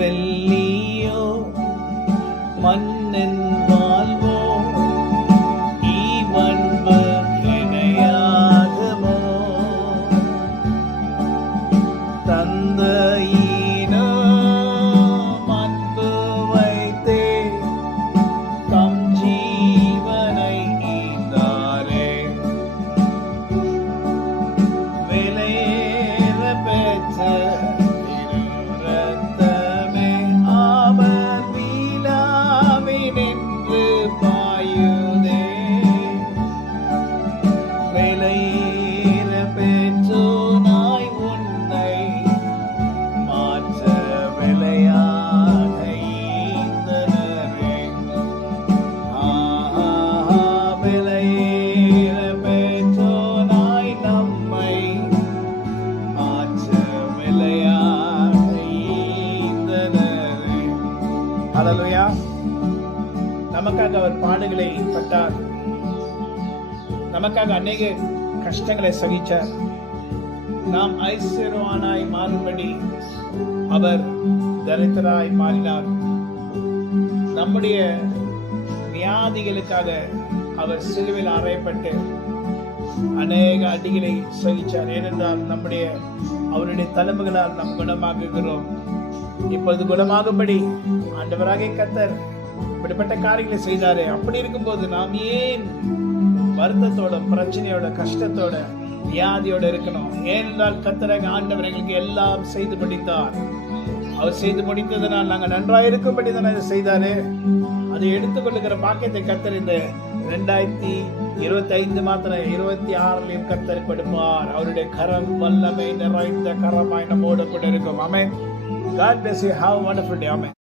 வெள்ளியோ மண்ணின் வாழ்வோ ஈவன்பு இணையாகுமோ? தந்தையினோ அன்பு வைத்தே தம் ஜீவனை ஈந்தாரே. விலையேற பெற்ற இரத்தமே அவர் வீழாவினின்று பாயுதே. விலையேற பெற்றோனாய் உன்னை மாற்ற விலையாக ஈந்தனரே. விலையேற பெற்றோனாய் நம்மை மாற்ற விலையாக ஈந்தனரே. ஹல்லேலூயா. நமக்காக அவர் பாடுகளை பட்டார், நமக்காக அநேக கஷ்டங்களை சகிச்சார். நாம் ஐஸ்வர்யவானாய் மாறும்படி அவர் தரித்திரராய் மாறினார். நம்முடைய வியாதிகளுக்காக அவர் சிலுவையில் அறையப்பட்டு அநேக அடிகளை சகிச்சார். ஏனென்றால் அவருடைய தழும்புகளால் நாம் குணமாக்குகிறோம். இப்பொழுது குணமாகும்படி ஆண்டவராகிய கர்த்தர் இப்படிப்பட்ட காரியங்களை செய்தாரே. அப்படி இருக்கும்போது நாம் ஏன் வருத்தத்தோட, பிரச்சனையோட, கஷ்டத்தோட, வியாதியோட இருக்கணும்? ஏனென்றால் கர்த்தராகிய ஆண்டவர் எங்களுக்கு எல்லாம் செய்து முடித்தார். அவர் செய்து முடித்ததனால் நாங்கள் நன்றாக இருக்கும்படி தான் அதை செய்தாரு. அதை எடுத்துக்கொள்ளுகிற பாக்கியத்தை கர்த்தர் இந்த 2025 மாத்திரம் 26 கர்த்தர் கொடுப்பார். அவருடைய கரம் வல்லமை நிறைந்த கரமாய் நம்மோடு கூட இருக்கும். ஆமென். God bless you. Have a wonderful day. Amen.